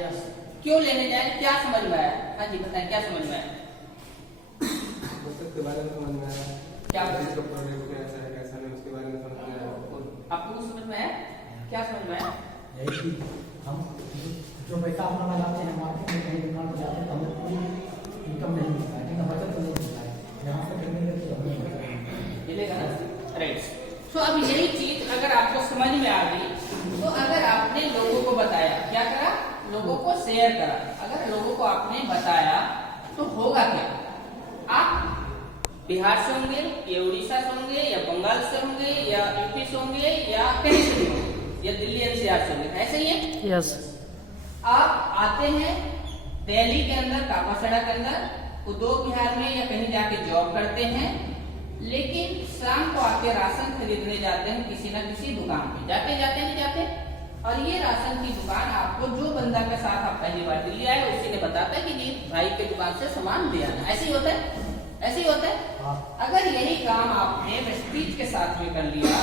क्यों लेने जाए, क्या समझ में आया? हाँ जी बताएं, क्या समझ में आया? उसके बारे में समझ में आया, क्या इसका प्रोडक्ट कैसा है कैसा नहीं उसके बारे में समझ में आया। आपको कुछ समझ में आया? क्या समझ में आया? यही हम जो पैसा अपना लगाते हैं मार्केट में कहीं दुकान पर जाते हैं तो हमें कोई इनकम नहीं मिलता है, ठीक है, बचत नहीं मिलता है। यहाँ से करने के हमें मिलेगा ना, राइट। तो अब यही चीज अगर आपको समझ में आ गई तो अगर आपने लोगों को बताया, क्या करा, लोगों को शेयर करा, अगर लोगों को आपने बताया तो होगा क्या? आप बिहार से होंगे या उड़ीसा से होंगे या बंगाल से होंगे या यूपी से होंगे या कहीं से भी होंगे या दिल्ली एनसीआर से होंगे, ऐसे ही है। यस। आप आते हैं दिल्ली के अंदर, कापासड़ा के अंदर, उद्योग विहार में या कहीं जाके जॉब करते हैं, लेकिन शाम को आके राशन खरीदने जाते हैं किसी न किसी दुकान पे, जाते जाते नहीं जाते। और ये राशन की दुकान आपको जो बंदा के साथ आप पहली बार दिल्ली आए उसी ने बताता है कि जी भाई के दुकान से सामान ले आना, ऐसे ही होता है, ऐसे ही होता है। अगर यही काम आपने वेस्टीज के साथ में कर लिया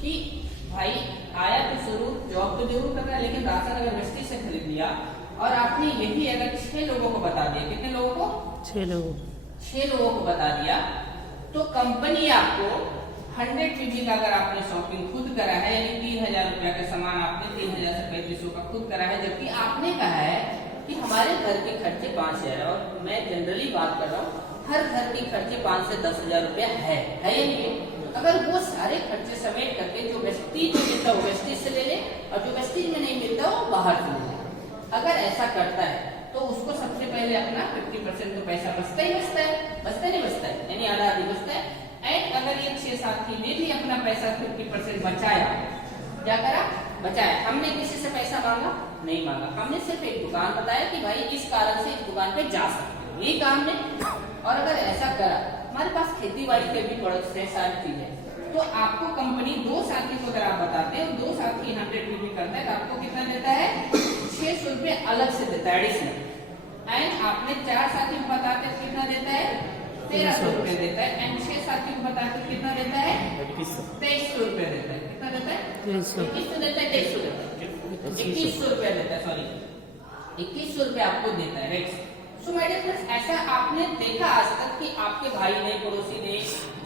कि भाई आया तो जरूर, जॉब तो जरूर कर रहा है, लेकिन राशन अगर वेस्टीज से खरीद लिया और आपने यही अगर 6 लोगों को बता दिया, कितने लोगों को? 6 लोगों को बता दिया, तो कंपनी आपको 100 पीवी का अगर आपने शॉपिंग खुद करा है, यानी 3000 रुपया का सामान आपने 3000 से 3500 का खुद करा है, जबकि आपने कहा है कि हमारे घर के खर्चे 5000 है, और मैं जनरली बात कर रहा हूँ, हर घर के खर्चे 5 से 10,000 रुपया है या नहीं? अगर वो सारे खर्चे समेट करके जो वेस्टीज में मिलता है वो वेस्टीज से ले ले, और जो वेस्टीज में नहीं मिलता वो बाहर से ले ले। अगर ऐसा करता है तो उसको सबसे पहले अपना 50% तो पैसा बचता ही बचता है, बचता नहीं बचता है, यानी आधा आधी बचता है। एंड अगर ये 6 साथी ने भी अपना पैसा 50% बचाया, क्या करा, बचाया, हमने किसी से पैसा मांगा नहीं मांगा, हमने सिर्फ एक दुकान बताया कि भाई इस कारण से इस दुकान पे जा सकते हो, यही काम ने। और अगर ऐसा करा, हमारे पास खेती बाड़ी के भी प्रोडक्ट्स है, सारी चीजें, तो आपको कंपनी 2 साथी को अगर आप बताते हैं, 2 साथी 100 पीवी करता है तो आपको कितना देता है? 600 रुपये अलग से देता है, एडिशनल। एंड आपने 4 साथी को बताते हैं कितना देता है? 1300 रुपये देता है। एंड 6 साथी को बताते कितना देता है? 2300 रुपये देता है। कितना देता है? 2100 देता है, 2300 देता है, 2100 रुपया देता है, सॉरी 2100 रुपये आपको देता है, right. So my dear friends, ऐसा आपने देखा आज तक कि आपके भाई ने, पड़ोसी ने,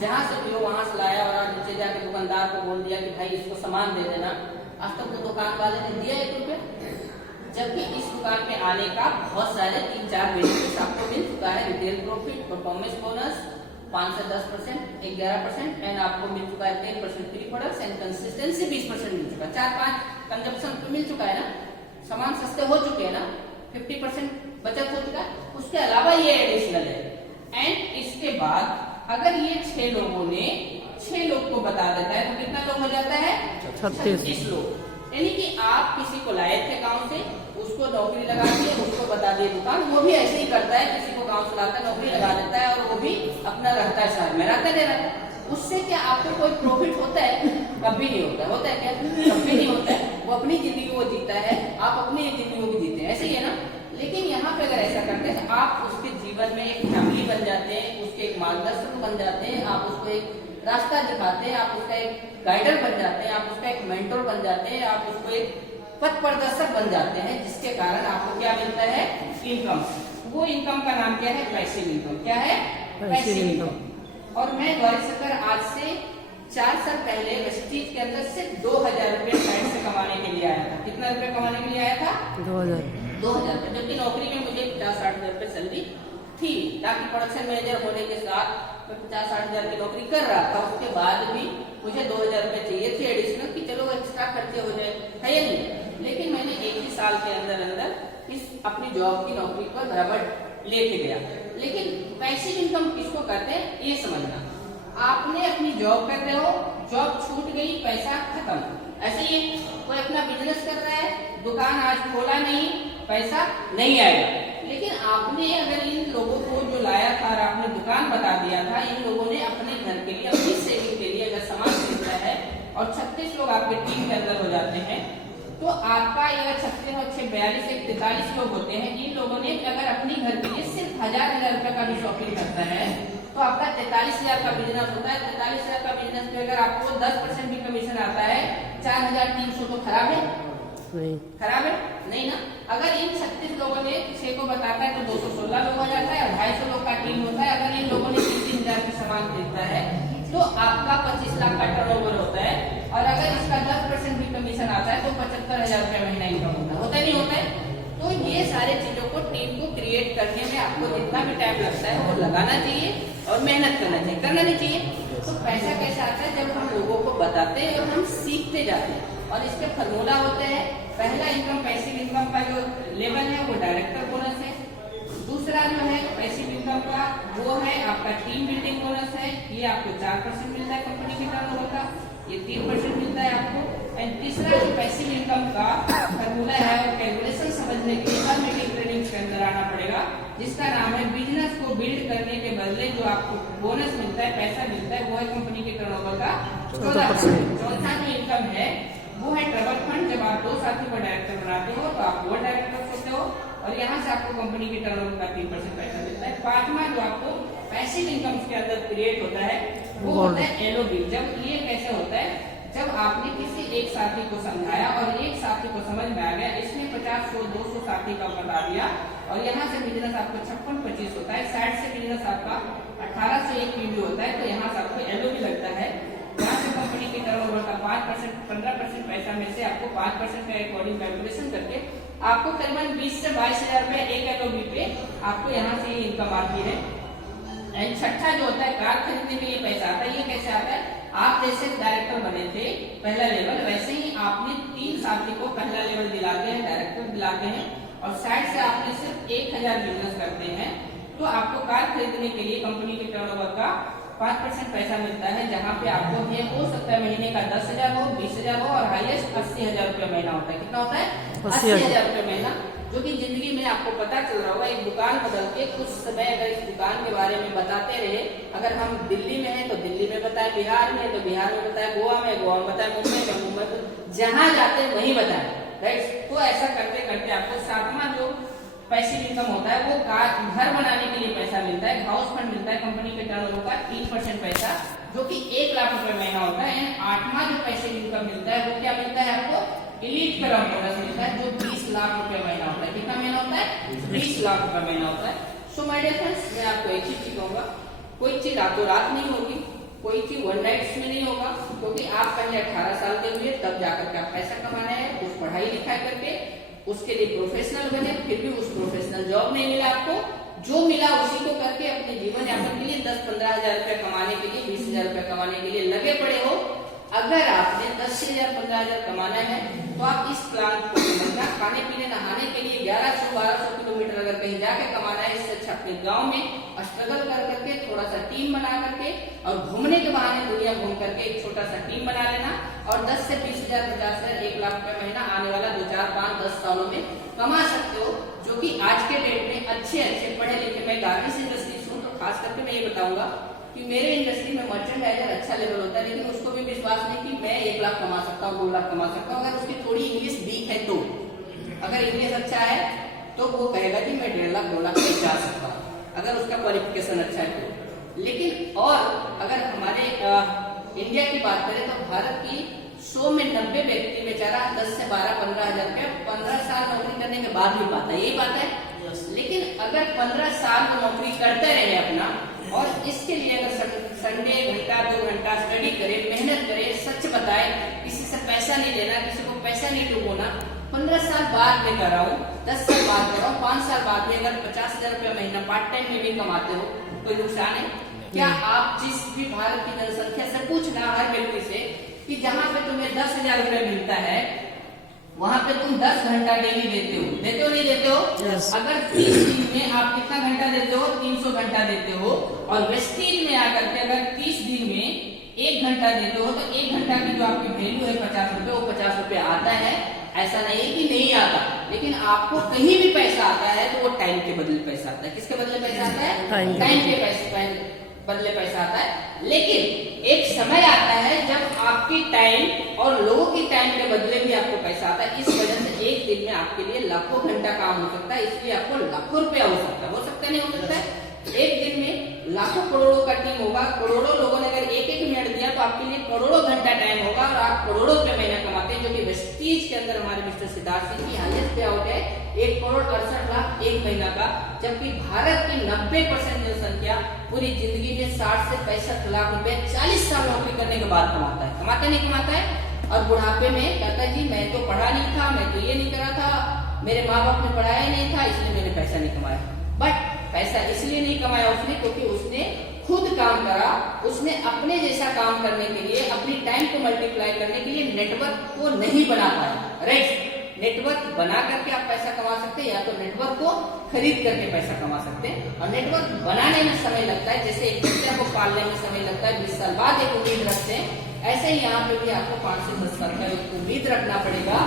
जहां से भी हो वहां से लाया और आज नीचे जाके दुकानदार को बोल दिया कि भाई इसको सामान दे देना, आज तक तो दुकान वाले ने दिया 1 रुपया, जबकि इस दुकान में आने का बहुत सारे 3-4 बेनिफिट्स आपको मिल चुका है। रिटेल प्रॉफिट, परफॉर्मेंस बोनस 5 से 10%, 11%, एंड आपको मिल चुका है 10% फ्री प्रोडक्ट्स, एंड कंसिस्टेंसी 20% मिल चुका है, 4-5 कंजप्शन तो मिल चुका है ना, सामान सस्ते हो चुके हैं ना, 50% बचत हो चुका है। उसके अलावा ये एडिशनल है। एंड इसके बाद अगर ये 6 लोगों ने 6 लोग को बता देता है तो कितना लोग हो जाता है? 36 लोग। यानी कि आप किसी को लाए थे गांव से, उसको नौकरी लगा दी, उसको बता दिए दुकान, वो भी ऐसे ही करता है, किसी को गांव से लाता है, नौकरी लगा देता है, और वो भी अपना रहता है शहर में, रहता है। उससे क्या आपको कोई प्रॉफिट होता है? कभी नहीं होता है। होता है क्या? कभी नहीं होता है। वो अपनी जिंदगी को जीता है, आप अपनी जिंदगी को भी जीते हैं, ऐसे ही है ना। लेकिन यहाँ पे अगर ऐसा करते हैं तो आप उसके जीवन में एक फैमिली बन जाते हैं, उसके एक मार्गदर्शक बन जाते हैं, आप उसको एक रास्ता दिखाते हैं, आप उसका एक गाइडर बन जाते हैं, आप उसका एक मेंटोर बन जाते हैं, आप उसको एक पथ प्रदर्शक बन जाते हैं, जिसके कारण आपको क्या मिलता है? इनकम। वो इनकम का नाम क्या है? Passive income. क्या है? Passive income. और मैं गौरीशंकर आज से 4 साल पहले वेस्टीज के अंदर सिर्फ 2000 रुपये साइड से कमाने के लिए आया था। कितना रुपए कमाने के लिए आया था? 2000 रुपये, जबकि नौकरी में मुझे 50-60 हजार रुपये सैलरी थी, ताकि प्रोडक्शन मैनेजर होने के साथ मैं 50-60 हजार की नौकरी कर रहा था। उसके बाद भी मुझे 2000 रुपये चाहिए थे एडिशनल, कि चलो एक्स्ट्रा खर्चे हो जाए, है या नहीं। लेकिन मैंने 1 ही साल के अंदर अंदर इस अपनी जॉब की नौकरी पर बराबर लेके गया। लेकिन पैसिव इनकम किसको कहते हैं ये समझना। आपने अपनी जॉब कर रहे हो, जॉब छूट गई, पैसा खत्म, ऐसे ही कोई अपना बिजनेस कर रहा है, दुकान आज खोला नहीं, पैसा नहीं आएगा। लेकिन आपने अगर इन लोगों को जो लाया था और आपने दुकान बता दिया था, इन लोगों ने अपने घर के लिए, अपनी सेविंग के लिए अगर सामान खरीदा है और 36 लोग आपके टीम के अंदर हो जाते हैं, तो आपका अगर 36 और 6 42 एक 43 लोग होते हैं। इन लोगों ने अगर अपनी घर के लिए सिर्फ 1000 रुपए का भी शॉपिंग करता है तो आपका 43,000 का बिजनेस होता है। 43,000 का बिजनेस में अगर आपको 10% भी कमीशन आता है, 4,300 तो खराब है? नहीं, खराब है नहीं ना। अगर इन 36 लोगों ने 6 को बताता है तो 216 लोग हो जाता है और 250 लोग का टीम होता है। अगर इन लोगों ने 3,000 की सामान खरीदता है तो आपका 25 लाख का टर्नओवर होता है। और अगर इसका 10% भी कमीशन आता है तो 75,000 रुपया महीना इनकम होता है नहीं होता है। तो ये सारे चीजों को टीम को क्रिएट करने में आपको जितना भी टाइम लगता है वो लगाना चाहिए और मेहनत करना चाहिए, करना नहीं चाहिए। तो पैसा कैसे आता है? जब हम लोगों को बताते हैं और हम सीखते जाते हैं। और इसके फॉर्मूला होते हैं, पहला इनकम पैसिव इनकम का जो लेवल है वो डायरेक्टर बोनस है। दूसरा जो है पैसिव इनकम का वो है आपका टीम बिल्डिंग बोनस है, ये आपको 4% मिलता है कंपनी के टर्नओवर का, ये 3% मिलता है आपको। एंड तीसरा जो पैसिव इनकम का फॉर्मूला है और कैलकुलेशन समझने के लिए हर मीटिंग ट्रेनिंग्स के अंदर आना पड़ेगा, जिसका नाम है बिजनेस को बिल्ड करने के बदले जो आपको बोनस मिलता है, पैसा मिलता है, वो है कंपनी के टर्नओवर का 14%। चौथा जो इनकम है वो है ट्रबल फंड। जब आप 2 साथी को डायरेक्टर बनाते हो तो आप बोर्ड डायरेक्टर होते हो और यहाँ से आपको कंपनी के टर्नओवर का 3% पैसा मिलता है। पांचवा जो आपको पैसिव इनकम के अंदर क्रिएट होता है वो होता है एलओबी। जब ये कैसे होता है? जब आपने किसी एक साथी को समझाया और एक साथी को समझ में आ गया, इसमें 50, 100, 200 साथी का बता दिया और यहाँ से बिजनेस आपको 56-25 होता है, 60 से बिजनेस आपका 18 से 1 पीवी होता है, तो यहाँ से आपको एलओबी लगता है। यहाँ से कंपनी के टर्नओवर का 5%, 15% पैसा में से आपको 5% का अकॉर्डिंग कैलकुलेशन करके आपको करीबन 20 से 22,000 रुपए एक एलओबी पे आपको यहाँ से इनकम आती है। एंड छठा जो होता है कार खरीदने में ये पैसा आता है। ये कैसे आता है? आप जैसे डायरेक्टर बने थे पहला लेवल, वैसे ही आपने 3 साथी को पहला लेवल दिलाते हैं, डायरेक्टर दिलाते हैं और साइड से आपने सिर्फ 1,000 बिजनेस करते हैं तो आपको कार खरीदने के लिए कंपनी के टर्नओवर का 5% पैसा मिलता है, जहाँ पे आपको ये हो सकता है महीने का 10,000 हो, 20,000 हो और हाईएस्ट 80,000 रुपया महीना होता है। कितना होता है? 80,000 रुपया महीना, जो कि जिंदगी में आपको पता चल रहा होगा। एक दुकान बदल के कुछ समय अगर इस दुकान के बारे में बताते रहे, अगर हम दिल्ली में हैं तो दिल्ली में बताए, बिहार में तो बिहार में बताए, गोवा में बताए, मुंबई में मुंबई में, जहाँ जाते हैं वहीं बताए, राइट। तो ऐसा करते करते आपको 7वां जो पैसिव इनकम होता है वो घर बनाने के लिए पैसा मिलता है, हाउस फंड मिलता है कंपनी के टर्नओवर का 3% पैसा, जो कि 1 लाख रुपए महीना होता है। 8वां जो पैसिव इनकम मिलता है वो क्या मिलता है आपको? एलीट का बोनस मिलता है, जो 20 लाख रुपए महीना होता है। कितना महीना होता है? 20 लाख रुपए महीना होता है। सो माय डियर फ्रेंड्स, मैं आपको एक ही चीज कहूंगा, कोई चीज रातों रात नहीं होगी, कोई चीज वन नाइट्स में नहीं होगा, क्योंकि आप पहले 18 साल के हुए तब जाकर के आप पैसा कमाना है, कुछ पढ़ाई लिखाई करके उसके लिए प्रोफेशनल बने, फिर भी उस प्रोफेशनल जॉब नहीं मिला आपको, जो मिला उसी को करके अपने जीवन यापन के लिए 10-15 हजार रुपया कमाने के लिए, 20,000 रुपया कमाने के लिए लगे पड़े हो। अगर आपने 10,000 15,000 कमाना है तो आप इस प्लान को समझना। खाने पीने नहाने के लिए 1100-1200 किलोमीटर अगर कहीं जाके कमाना है, इससे अच्छा अपने गांव में स्ट्रगल कर करके थोड़ा सा टीम बना करके और घूमने के बहाने दुनिया घूम करके एक छोटा सा टीम बना लेना और 10 से 20,000, 50,000, 1 लाख रुपए महीना आने वाला 2, 4, 5, 10 सालों में कमा सकते हो, जो कि आज के डेट में अच्छे पढ़े लिखे, मैं गारमेंट्स इंडस्ट्री हूँ तो खास करके मैं ये बताऊंगा कि मेरे इंडस्ट्री में मर्चेंडाइजर अच्छा लेवल होता है, लेकिन उसको भी विश्वास नहीं कि मैं 1 लाख कमा सकता हूँ, 2 लाख कमा सकता हूँ। अगर उसकी थोड़ी इंग्लिश वीक है तो, अगर इंग्लिश अच्छा है तो वो कहेगा कि मैं 1.5 लाख 2 लाख तक जा सकता हूँ, अगर उसका क्वालिफिकेशन अच्छा है तो। लेकिन और अगर हमारे इंडिया की बात करें तो भारत की 100 में 90 व्यक्ति बेचारा 10 से 12-15 हजार रुपया 15 साल नौकरी करने के बाद भी पाता है, यही बात है। लेकिन अगर 15 साल को नौकरी करते रहे अपना और इसके लिए अगर संडे घंटा 2 घंटा स्टडी करे, मेहनत करे, सच बताए, किसी से पैसा नहीं लेना, किसी को पैसा नहीं डूबोना, 15 साल बाद में कर रहा हूँ, 10 साल बाद कर रहा हूँ, 5 साल बाद में अगर 50,000 रुपया महीना पार्ट टाइम में भी कमाते हो, कोई नुकसान है क्या? आप जिस भी भारत की जनसंख्या से पूछना हर व्यक्ति से कि जहाँ पे तुम्हें 10,000 रुपया मिलता है वहां पे तुम 10 घंटा डेली देते हो नहीं देते हो? yes. अगर 30 दिन में आप कितना घंटा देते हो? 300 घंटा देते हो। और वेस्टीज में आकर के अगर 30 दिन में 1 घंटा देते हो तो 1 घंटा की जो आपकी वैल्यू है 50 रुपए, वो 50 रुपए आता है। ऐसा नहीं है कि नहीं आता, लेकिन आपको कहीं भी पैसा आता है तो वो टाइम के बदले पैसा आता है। किसके बदले पैसा आता है? टाइम के पैसे बदले पैसा आता है। लेकिन एक समय आता है जब आपकी टाइम और लोगों की टाइम के बदले भी आपको पैसा आता है। इस वजह से एक दिन में आपके लिए लाखों घंटा काम हो सकता है, इसलिए आपको लाखों रुपया हो सकता है नहीं हो सकता है? एक दिन में लाखों करोड़ों का टीम होगा, करोड़ों लोगों ने अगर 1-1 मिनट दिया तो आपके लिए करोड़ों घंटा टाइम होगा और आप करोड़ों रुपए महीना कमाते हैं, जो कि वेस्टीज के अंदर हमारे मिस्टर सिद्धार्थ सिंह की हाईएस्ट पे आउट है 1,68,00,000 एक महीना का, जबकि भारत की 90% जनसंख्या पूरी जिंदगी में 60 से 65 लाख रुपए 40 साल नौकरी करने के बाद कमाता है। कमाता नहीं कमाता है? और बुढ़ापे में कहता है जी मैं तो पढ़ा नहीं था, मैं तो ये नहीं करा था, मेरे माँ बाप ने पढ़ाया नहीं था, इसलिए मैंने पैसा नहीं कमाया। बट पैसा इसलिए नहीं कमाया उसने क्योंकि उसने खुद काम करा, उसने अपने जैसा काम करने के लिए, अपनी टाइम को मल्टीप्लाई करने के लिए नेटवर्क को नहीं बना पाया। राइट, नेटवर्क बना करके आप पैसा कमा सकते हैं, या तो नेटवर्क को खरीद करके पैसा कमा सकते हैं। और नेटवर्क बनाने में समय लगता है, जैसे एक बच्चे को पालने में समय लगता है, 20 साल बाद एक उम्मीद रखते हैं, ऐसे ही यहाँ पे भी आपको 5 से 10 साल का एक उम्मीद रखना पड़ेगा,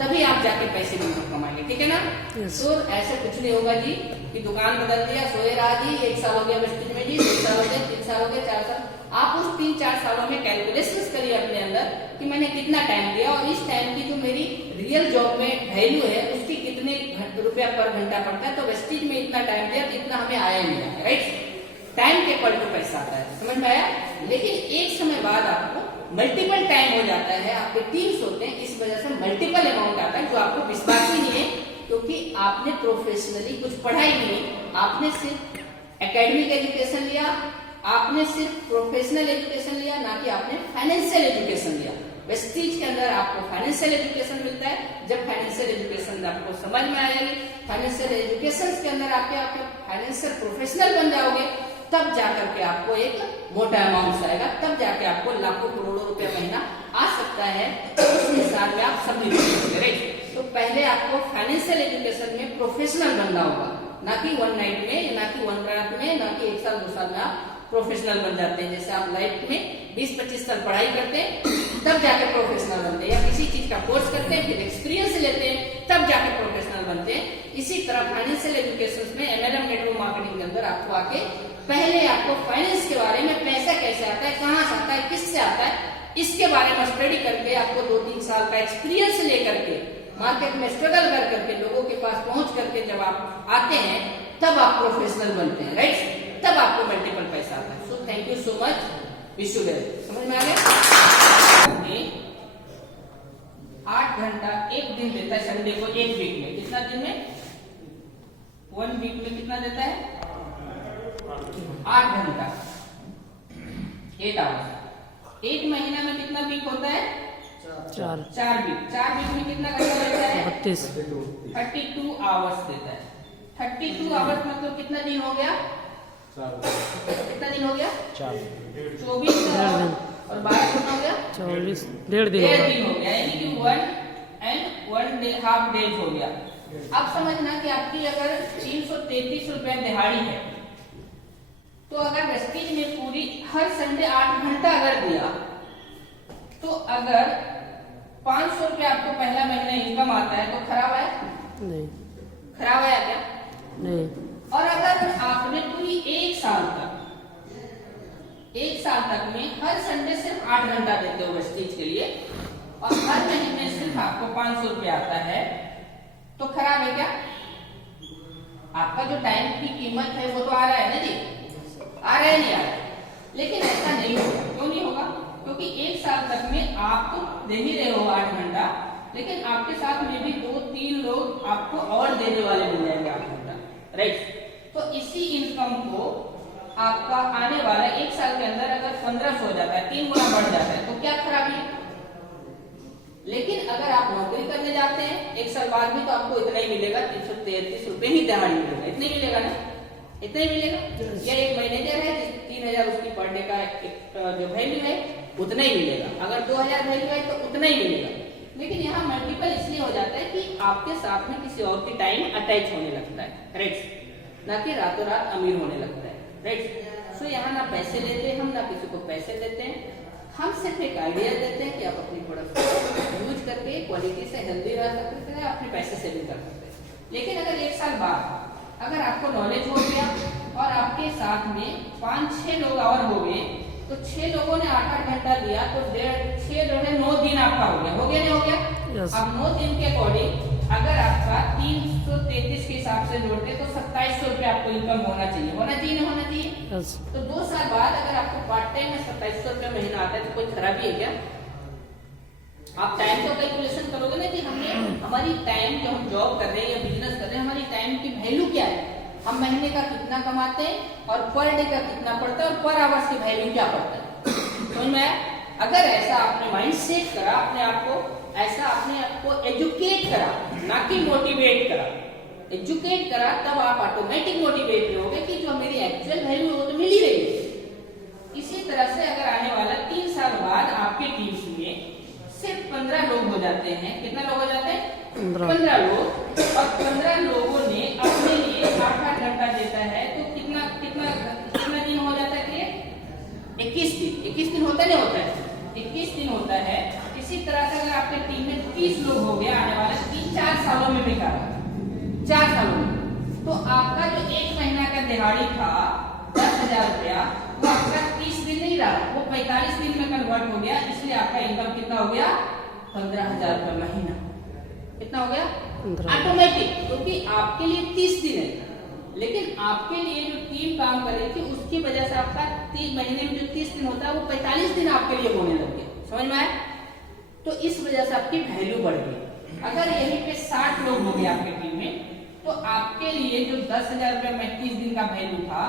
तभी आप जाके पैसे भी कमाएंगे। ठीक है ना? तो ऐसे कुछ नहीं होगा जी कि दुकान बदल दिया, सोए रहा जी, 1 साल हो गया वेस्टेज में जी, 2 साल हो गए, 3 साल हो गए, 4 साल। आप उस 3-4 सालों में कैलकुलेशन करिए अपने अंदर कि मैंने कितना टाइम दिया और इस टाइम की जो मेरी रियल जॉब में वैल्यू है उसकी कितने रुपया पर घंटा पड़ता है। तो वेस्टेज में इतना टाइम दिया तो इतना हमें आया नहीं है। राइट, टाइम के पर जो पैसा आता है, समझ में आया? लेकिन एक समय बाद आपको मल्टीपल टाइम हो जाता है, आपके टीम्स होते हैं, इस वजह से मल्टीपल अमाउंट आता है जो आपको विश्वास ही नहीं है, क्योंकि आपने प्रोफेशनली कुछ पढ़ाई नहीं, आपने सिर्फ एकेडमिक एजुकेशन लिया, आपने सिर्फ प्रोफेशनल एजुकेशन लिया, ना कि आपने फाइनेंशियल एजुकेशन लिया। वेस्टीज के अंदर आपको फाइनेंशियल एजुकेशन मिलता है। जब फाइनेंशियल एजुकेशन आपको समझ में आएगी, फाइनेंशियल एजुकेशन के अंदर आपके फाइनेंशियल प्रोफेशनल बन जाओगे, तब जाकर के आपको एक मोटा अमाउंट आएगा, तब जाके आपको लाखों करोड़ों रुपया महीना आ सकता है। तो उस हिसाब में आप सब करें। तो पहले आपको फाइनेंशियल एजुकेशन में प्रोफेशनल बनना होगा, ना कि वन नाइट में, ना कि वन रात में, ना कि 1 साल 2 साल में आप प्रोफेशनल बन जाते हैं। जैसे आप लाइफ में 20-25 साल पढ़ाई करते हैं, तब जाके प्रोफेशनल बनते हैं, या किसी चीज का कोर्स करते हैं, फिर एक्सपीरियंस लेते हैं, तब जाके प्रोफेशनल बनते हैं। इसी तरह फाइनेंशियल एजुकेशन में MLM नेटवर्क मार्केटिंग के अंदर आपको आके पहले आपको फाइनेंस के बारे में, पैसा कैसे आता है, कहाँ से आता है, किससे आता है, इसके बारे में स्टडी करके आपको 2-3 साल का एक्सपीरियंस लेकर के मार्केट में स्ट्रगल कर करके लोगों के पास पहुंच करके जब आप आते हैं, तब आप प्रोफेशनल बनते हैं। राइट, तब आपको मल्टीपल पैसा आता है। So thank you so much, wish you well. समझ में आ गया? 8 घंटा एक दिन देता है संडे को, एक वीक में कितना दिन में? 1 वीक में कितना देता है? 8 घंटा, 8 आवर्स। एक महीना में कितना वीक होता है? 4 वीक। 4 वीक में कितना घंटा देता है? 32 आवर्स देता है। 32 आवर्स मतलब कितना दिन हो गया? कितना दिन हो गया? 24 और 12 कितना हो गया? 24, डेढ़ दिन हो गया, यानी कि 1.5 डेज हो गया। अब समझना कि आपकी अगर 333 रुपए दिहाड़ी है, तो अगर वेस्टीज में पूरी हर संडे 8 घंटा अगर दिया, तो अगर 500 रुपया आपको पहला महीना इनकम आता है, तो खराब है? नहीं, खराब आया क्या? नहीं। और अगर आपने पूरी 1 साल तक में हर संडे सिर्फ 8 घंटा देते हो वेस्टीज के लिए, और हर महीने सिर्फ आपको 500 रुपया आता है, तो खराब है क्या? आपका जो टाइम की कीमत है वो तो आ रहा है ना जी, आ रहा है नहीं आ रहा है? लेकिन ऐसा नहीं होगा। क्यों नहीं होगा? क्योंकि 1 साल तक में आप तो दे ही रहे हो 8 घंटा, लेकिन आपके साथ में भी 2-3 लोग आपको और देने वाले मिल जाएंगे 8 घंटा। राइट, तो इसी इनकम को आपका आने वाला 1 साल के अंदर अगर 1500 हो जाता है, 3 गुना बढ़ जाता है, तो क्या खराबी है? लेकिन अगर आप नौकरी करने जाते हैं 1 साल बाद भी, तो आपको इतना ही मिलेगा, 333 रुपए ही दिहाड़ी मिलेगा। इतना ही मिलेगा ना? इतना ही मिलेगा। या एक मैनेजर है 3000 उसकी पर डे का जो वैल्यू है उतना ही मिलेगा। अगर 2000 वैल्यू है तो उतना ही मिलेगा। लेकिन यहाँ मल्टीपल इसलिए हो जाता है कि आपके साथ में किसी और की टाइम अटैच होने लगता है। राइट, ना कि रातों रात अमीर होने लगता है। राइट, सो यहाँ ना पैसे लेते हैं हम, ना किसी को पैसे देते हैं। हम सिर्फ एक आइडिया देते हैं कि आप अपनी प्रोडक्ट यूज करके क्वालिटी से हेल्दी रह सकते हैं, अपने पैसे सेविंग कर सकते हैं। लेकिन अगर 1 साल बाद अगर आपको नॉलेज हो गया और आपके साथ में 5-6 लोग और हो गए, तो 6 लोगों ने 8-8 घंटा दिया, तो 9 दिन आपका हो गया। हो गया नहीं हो गया? Yes. अब 9 दिन के अकॉर्डिंग अगर आपका 333 के हिसाब से जोड़ते तो 2700 रुपये आपको इनकम होना चाहिए। होना चाहिए ना? होना चाहिए। Yes. तो 2 साल बाद अगर आपको पार्ट टाइम में 2700 रुपये महीना आता है, तो कोई खराबी है क्या? आप टाइम तो कैलकुलेशन करोगे ना कि हमने हमारी टाइम जो हम जॉब कर रहे हैं या बिजनेस कर वैल्यू क्या है, हम महीने का कितना कमाते हैं और पर डे का कितना पड़ता है और पर आवर्स की वैल्यू क्या पड़ता है। समझ में आया? अगर ऐसा आपने माइंड सेट करा अपने आप को, ऐसा अपने आप को एजुकेट करा, ना कि मोटिवेट करा, एजुकेट करा, तब आप ऑटोमेटिक मोटिवेट होगे कि जो मेरी एक्चुअल वैल्यू है वो तो मिल ही रही है। इसी तरह से अगर आने वाला 3 साल बाद आपके टीम्स में सिर्फ 15 लोग हो जाते हैं, कितना लोग हो जाते हैं? 15 लोग, और 15 लोगों ने अपने लिए 8-8 घंटा देता है, तो कितना कितना कितना दिन हो जाता है? 21 दिन। 21 दिन होता नहीं होता है? 21 दिन होता है। इसी तरह से अगर आपके टीम में 30 लोग हो गए आने वाले 3-4 सालों में बेकार, 4 सालों में, तो आपका जो 1 महीना का दिहाड़ी था 10,000 रुपया, वो आपका 30 दिन नहीं रहा, वो 45 दिन में कन्वर्ट हो गया। इसलिए आपका इनकम कितना हो गया? 15,000 रुपये महीना। कितना हो गया? ऑटोमेटिक, क्योंकि आपके लिए 30 दिन है, लेकिन आपके लिए जो टीम काम कर रही थी उसकी वजह से आपका 3 महीने में जो 30 दिन होता है वो 45 दिन आपके लिए होने लग गया। समझ में आया? तो इस वजह से आपकी वैल्यू बढ़ गई। अगर यहीं पे 60 लोग हो गए आपके टीम में, तो आपके लिए जो 10,000 रुपये में 30 दिन का वैल्यू था,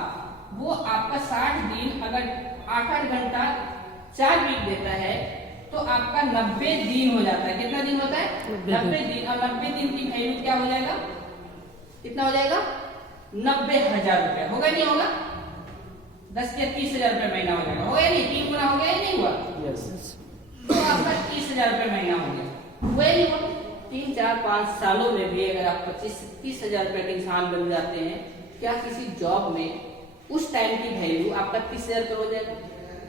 वो आपका 60 दिन अगर 8-8 घंटा 4 वीक देता है, तो आपका 90 दिन हो जाता है। कितना दिन होता है? 90 दिन। और 90 दिन की वैल्यू क्या हो जाएगा? कितना हो जाएगा? 90,000 रुपया। होगा नहीं होगा? 10 के 30,000 रुपये महीना हो जाएगा। होगा नहीं? 3 गुना हो गया या नहीं हुआ? तो आपका 30,000 रुपये महीना हो गया। हुआ नहीं हुआ? 3, 4, 5 सालों में भी अगर आप 25-30,000 रुपये के इंसान बन जाते हैं, क्या किसी जॉब में उस टाइम की वैल्यू आपका 30,000 रुपये हो जाएगा?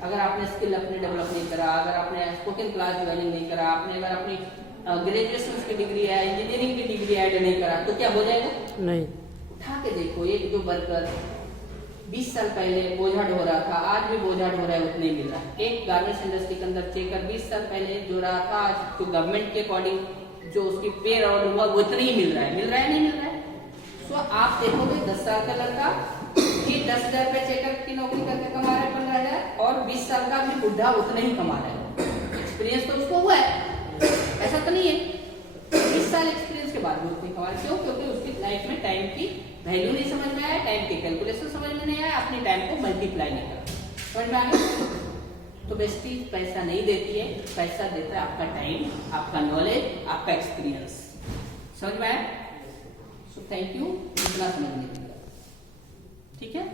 अगर आपने स्किल अपने डेवलप नहीं करा, अगर आपने स्पोकन क्लास ज्वाइनिंग नहीं करा, आपने अगर अपनी ग्रेजुएशन की डिग्री है, इंजीनियरिंग की डिग्री ऐड नहीं करा, तो क्या हो जाएगा? नहीं। उठा के देखो, एक जो वर्कर 20 साल पहले बोझा ढो रहा था, आज भी बोझा ढो रहा है, उतने मिल रहा है। एक गारमेंट्स इंडस्ट्री के अंदर चेकर 20 साल पहले जो रहा था, आज तो गवर्नमेंट के अकॉर्डिंग जो उसकी पे राउंड हुआ वो इतना ही मिल रहा है। मिल रहा है नहीं मिल रहा है? सो आप देखोगे 10 साल का लड़का कि 10,000 रुपये चेकर की नौकरी करके कमा रहा है 15,000, और 20 साल का भी बुढ़ा उतना ही कमा रहा है। एक्सपीरियंस तो उसको हुआ है, ऐसा तो नहीं है। 20 साल एक्सपीरियंस के बाद भी उतनी कमा रहा है। क्यों? क्योंकि उसकी लाइफ में टाइम की वैल्यू नहीं समझ में आया, टाइम की कैलकुलेशन समझ में नहीं आया, अपनी टाइम को मल्टीप्लाई नहीं करा। समझ में आ गया? तो बेस्टी पैसा नहीं देती है, पैसा देता है आपका टाइम, आपका नॉलेज, आपका एक्सपीरियंस। समझ में आया? सो थैंक यू इतना समझने के लिए। ठीक है।